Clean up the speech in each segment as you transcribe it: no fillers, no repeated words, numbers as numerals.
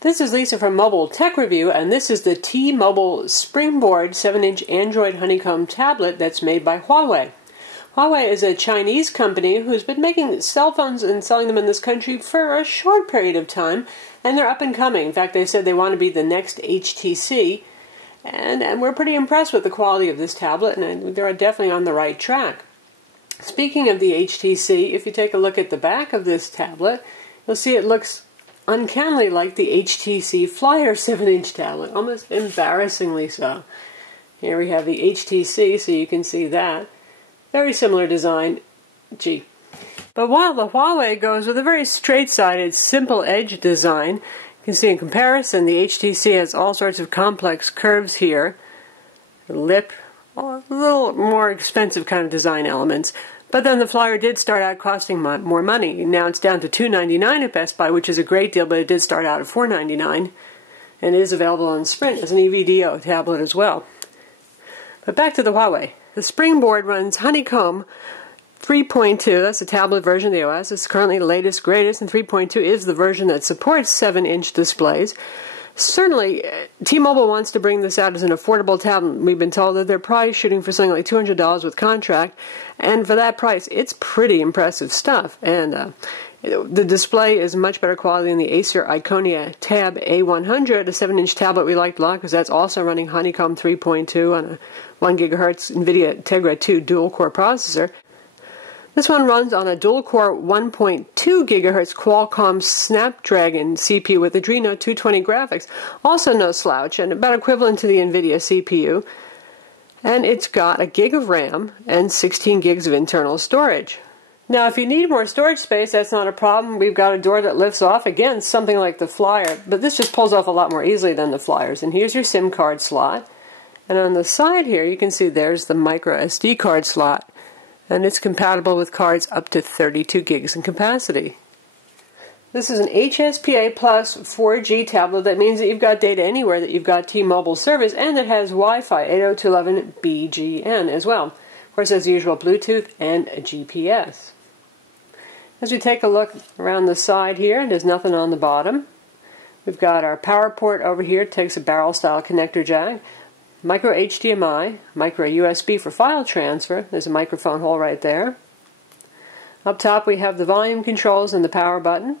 This is Lisa from Mobile Tech Review, and this is the T-Mobile Springboard 7-inch Android Honeycomb tablet that's made by Huawei. Huawei is a Chinese company who's been making cell phones and selling them in this country for a short period of time, and they're up and coming. In fact, they said they want to be the next HTC, and we're pretty impressed with the quality of this tablet, and they're definitely on the right track. Speaking of the HTC, if you take a look at the back of this tablet, you'll see it looks uncannily like the HTC Flyer 7-inch tablet, almost embarrassingly so. Here we have the HTC, so you can see that. Very similar design. Gee. But while the Huawei goes with a very straight-sided, simple edge design, you can see in comparison the HTC has all sorts of complex curves here. The lip, a little more expensive kind of design elements. But then the Flyer did start out costing more money. Now it's down to $299 at Best Buy, which is a great deal, but it did start out at $499. And it is available on Sprint as an EVDO tablet as well. But back to the Huawei. The Springboard runs Honeycomb 3.2. That's the tablet version of the OS. It's currently the latest, greatest, and 3.2 is the version that supports 7-inch displays. Certainly, T-Mobile wants to bring this out as an affordable tablet. We've been told that they're probably shooting for something like $200 with contract, and for that price, it's pretty impressive stuff. And the display is much better quality than the Acer Iconia Tab A100, a 7-inch tablet we liked a lot because that's also running Honeycomb 3.2 on a 1 GHz NVIDIA Tegra 2 dual-core processor. This one runs on a dual-core 1.2 GHz Qualcomm Snapdragon CPU with Adreno 220 graphics. Also no slouch, and about equivalent to the NVIDIA CPU. And it's got a gig of RAM and 16 gigs of internal storage. Now, if you need more storage space, that's not a problem. We've got a door that lifts off. Again, something like the Flyer, but this just pulls off a lot more easily than the Flyers. And here's your SIM card slot. And on the side here, you can see there's the microSD card slot. And it's compatible with cards up to 32 gigs in capacity. This is an HSPA plus 4G tablet. That means that you've got data anywhere that you've got T-Mobile service, and it has Wi-Fi 802.11bgn as well. Of course, as usual, Bluetooth and a GPS. As we take a look around the side here, there's nothing on the bottom. We've got our power port over here. It takes a barrel-style connector jack. Micro HDMI, micro USB for file transfer. There's a microphone hole right there. Up top we have the volume controls and the power button.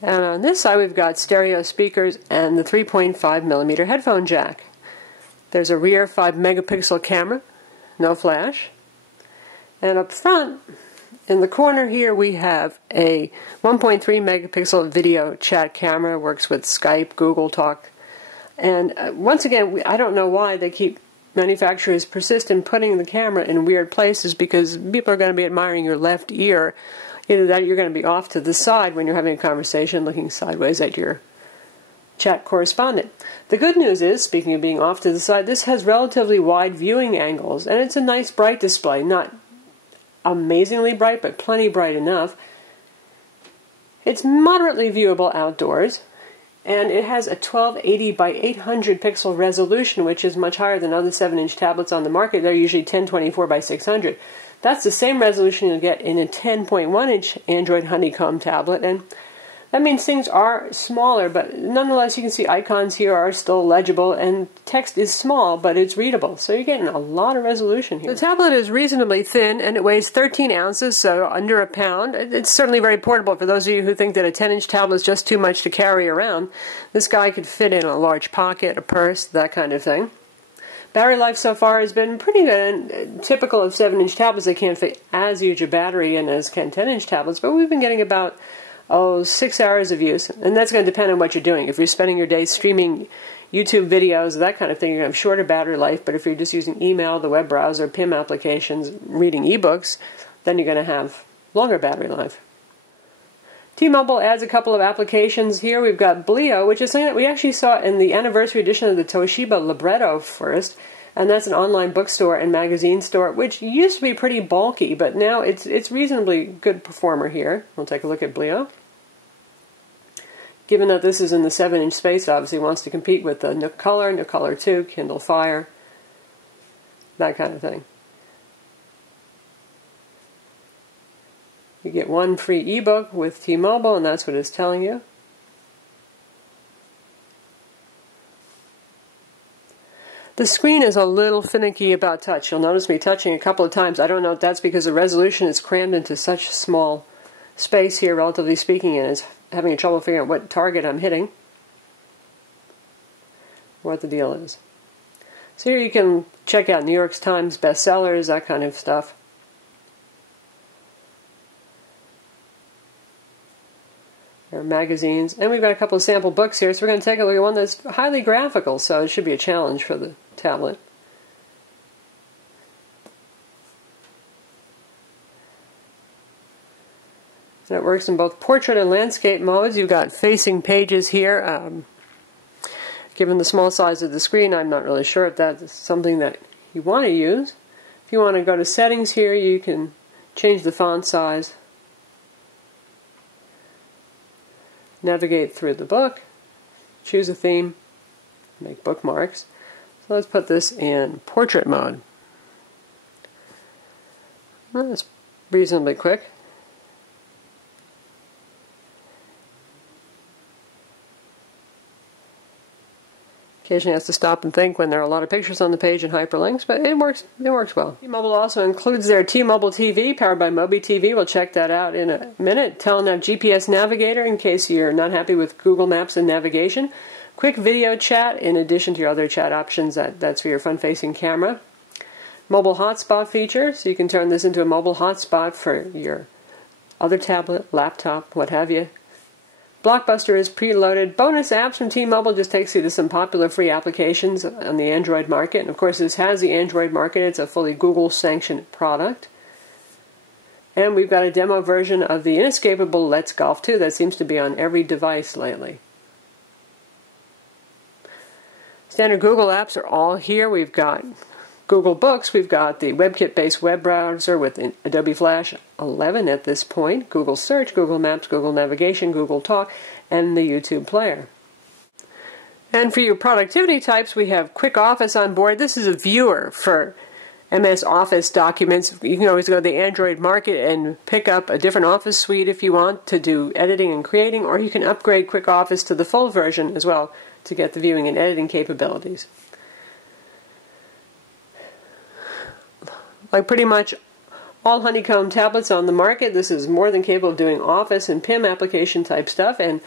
And on this side we've got stereo speakers and the 3.5mm headphone jack. There's a rear 5-megapixel camera, no flash. And up front, in the corner here, we have a 1.3 megapixel video chat camera. Works with Skype, Google Talk. And once again, I don't know why manufacturers persist in putting the camera in weird places, because people are going to be admiring your left ear. Either that or you're going to be off to the side when you're having a conversation, looking sideways at your chat correspondent. The good news is, speaking of being off to the side, this has relatively wide viewing angles, and it's a nice bright display. Not amazingly bright, but plenty bright enough. It's moderately viewable outdoors, and it has a 1280 by 800 pixel resolution, which is much higher than other 7-inch tablets on the market. They're usually 1024 by 600. That's the same resolution you'll get in a 10.1-inch Android Honeycomb tablet, and that means things are smaller, but nonetheless you can see icons here are still legible, and text is small, but it's readable. So you're getting a lot of resolution here. The tablet is reasonably thin, and it weighs 13 ounces, so under a pound. It's certainly very portable for those of you who think that a 10-inch tablet is just too much to carry around. This guy could fit in a large pocket, a purse, that kind of thing. Battery life so far has been pretty good, and typical of 7-inch tablets. They can't fit as huge a battery in as can 10-inch tablets, but we've been getting about 6 hours of use, and that's going to depend on what you're doing. If you're spending your day streaming YouTube videos, that kind of thing, you're going to have shorter battery life, but if you're just using email, the web browser, PIM applications, reading ebooks, then you're going to have longer battery life. T-Mobile adds a couple of applications here. We've got Blio, which is something that we actually saw in the anniversary edition of the Toshiba Libretto first, and that's an online bookstore and magazine store, which used to be pretty bulky, but now it's reasonably good performer here. We'll take a look at Blio. Given that this is in the 7-inch space, obviously wants to compete with the Nook Color, Nook Color 2, Kindle Fire, that kind of thing. You get one free ebook with T-Mobile, and that's what it's telling you. The screen is a little finicky about touch. You'll notice me touching a couple of times. I don't know if that's because the resolution is crammed into such small space here, relatively speaking, and is having trouble figuring out what target I'm hitting, what the deal is. So here you can check out New York Times bestsellers, that kind of stuff. There are magazines, and we've got a couple of sample books here, so we're going to take a look at one that's highly graphical, so it should be a challenge for the tablet. And it works in both portrait and landscape modes. You've got facing pages here. Given the small size of the screen, I'm not really sure if that's something that you want to use. If you want to go to settings here, you can change the font size, navigate through the book, choose a theme, make bookmarks. So let's put this in portrait mode. That's reasonably quick. Occasionally has to stop and think when there are a lot of pictures on the page and hyperlinks, but it works well. T-Mobile also includes their T-Mobile TV, powered by Mobi TV. We'll check that out in a minute. Telenav GPS Navigator, in case you're not happy with Google Maps and navigation. Quick video chat, in addition to your other chat options, that's for your front-facing camera. Mobile hotspot feature, so you can turn this into a mobile hotspot for your other tablet, laptop, what have you. Blockbuster is preloaded. Bonus apps from T-Mobile just takes you to some popular free applications on the Android market. And of course, this has the Android market. It's a fully Google-sanctioned product. And we've got a demo version of the inescapable Let's Golf 2 that seems to be on every device lately. Standard Google apps are all here. We've got Google Books, we've got the WebKit-based web browser with Adobe Flash 11 at this point, Google Search, Google Maps, Google Navigation, Google Talk, and the YouTube player. And for you productivity types, we have Quick Office on board. This is a viewer for MS Office documents. You can always go to the Android market and pick up a different Office suite if you want to do editing and creating, or you can upgrade Quick Office to the full version as well to get the viewing and editing capabilities. Like pretty much all Honeycomb tablets on the market, this is more than capable of doing Office and PIM application type stuff. And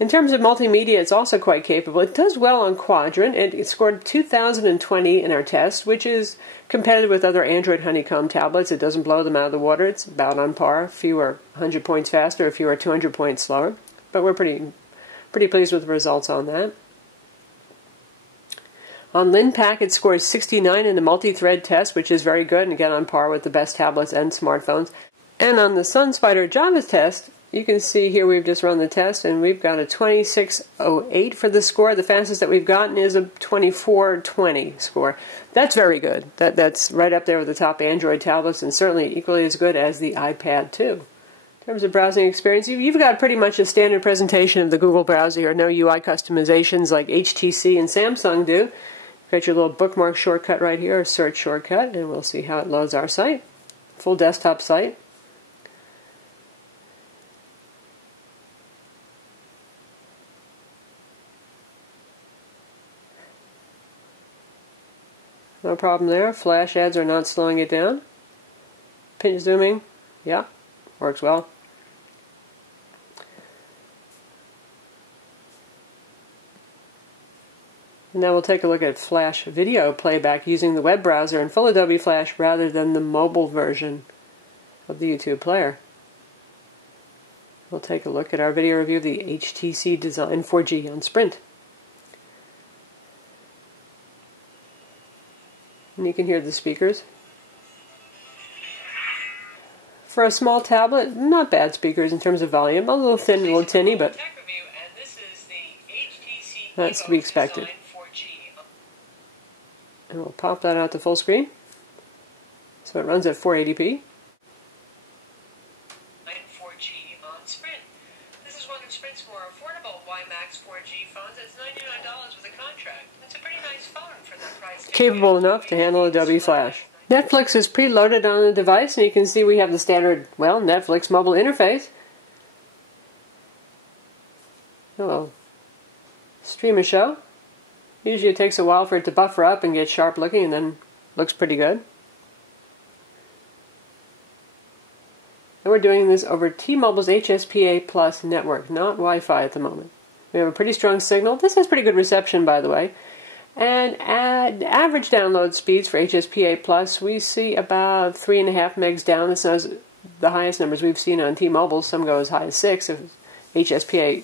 in terms of multimedia, it's also quite capable. It does well on Quadrant. It scored 2020 in our test, which is competitive with other Android Honeycomb tablets. It doesn't blow them out of the water. It's about on par. A few are 100 points faster, a few are 200 points slower. But we're pretty pleased with the results on that. On LinPack, it scores 69 in the multi-thread test, which is very good, and again on par with the best tablets and smartphones. And on the SunSpider Java test, you can see here we've just run the test, and we've got a 2608 for the score. The fastest that we've gotten is a 2420 score. That's very good. That's right up there with the top Android tablets, and certainly equally as good as the iPad 2. In terms of browsing experience, you've got pretty much a standard presentation of the Google browser here. No UI customizations like HTC and Samsung do. Got your little bookmark shortcut right here, or search shortcut, and we'll see how it loads our site. Full desktop site. No problem there. Flash ads are not slowing it down. Pinch zooming, yeah, works well. And now we'll take a look at Flash video playback using the web browser and full Adobe Flash rather than the mobile version of the YouTube player. We'll take a look at our video review of the HTC Design 4G on Sprint. And you can hear the speakers. For a small tablet, not bad speakers in terms of volume. A little thin, a little tinny, but that's to be expected. And we'll pop that out to full screen. So it runs at 480p. 4G on Sprint. This is one of Sprint's more affordable WiMAX 4G phones. It's $99 with a contract. It's a pretty nice phone for that price. Capable enough to handle Adobe Flash. Netflix is preloaded on the device, and you can see we have the standard, well, Netflix mobile interface. Hello. Stream a show. Usually it takes a while for it to buffer up and get sharp looking, and then looks pretty good. And we're doing this over T-Mobile's HSPA Plus network, not Wi-Fi at the moment. We have a pretty strong signal. This has pretty good reception, by the way. And at average download speeds for HSPA Plus, we see about 3.5 megs down. This is the highest numbers we've seen on T-Mobile. Some go as high as 6 if HSPA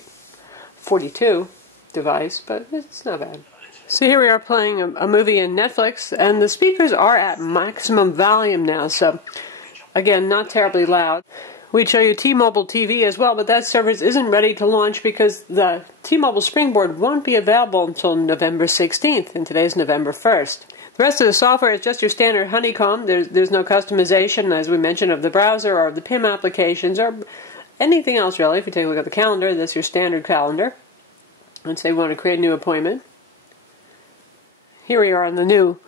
42 device, but it's not bad. So here we are playing a movie in Netflix, and the speakers are at maximum volume now, so again, not terribly loud. We'd show you T-Mobile TV as well, but that service isn't ready to launch because the T-Mobile Springboard won't be available until November 16th, and today's November 1st. The rest of the software is just your standard Honeycomb. There's no customization, as we mentioned, of the browser or of the PIM applications or anything else, really. If you take a look at the calendar, that's your standard calendar. Let's say we want to create a new appointment. Here we are on the new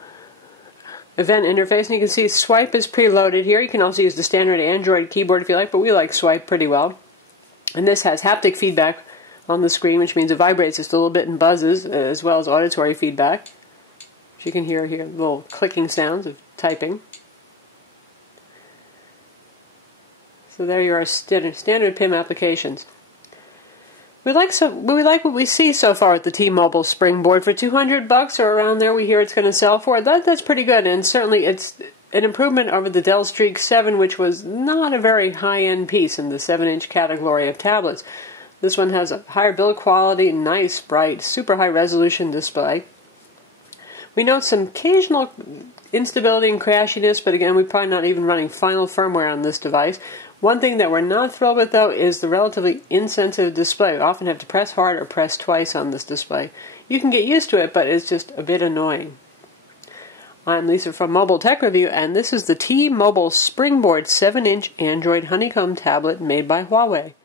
event interface, and you can see Swipe is preloaded here. You can also use the standard Android keyboard if you like, but we like Swipe pretty well. And this has haptic feedback on the screen, which means it vibrates just a little bit and buzzes, as well as auditory feedback, which you can hear here, little clicking sounds of typing. So there you are, standard PIM applications. We like what we see so far with the T-Mobile Springboard. For $200 or around there, we hear it's going to sell for. That's pretty good, and certainly it's an improvement over the Dell Streak 7, which was not a very high-end piece in the 7-inch category of tablets. This one has a higher build quality, nice, bright, super high-resolution display. We note some occasional instability and crashiness, but again, we're probably not even running final firmware on this device. One thing that we're not thrilled with, though, is the relatively insensitive display. We often have to press hard or press twice on this display. You can get used to it, but it's just a bit annoying. I'm Lisa from Mobile Tech Review, and this is the T-Mobile Springboard 7-inch Android Honeycomb tablet made by Huawei.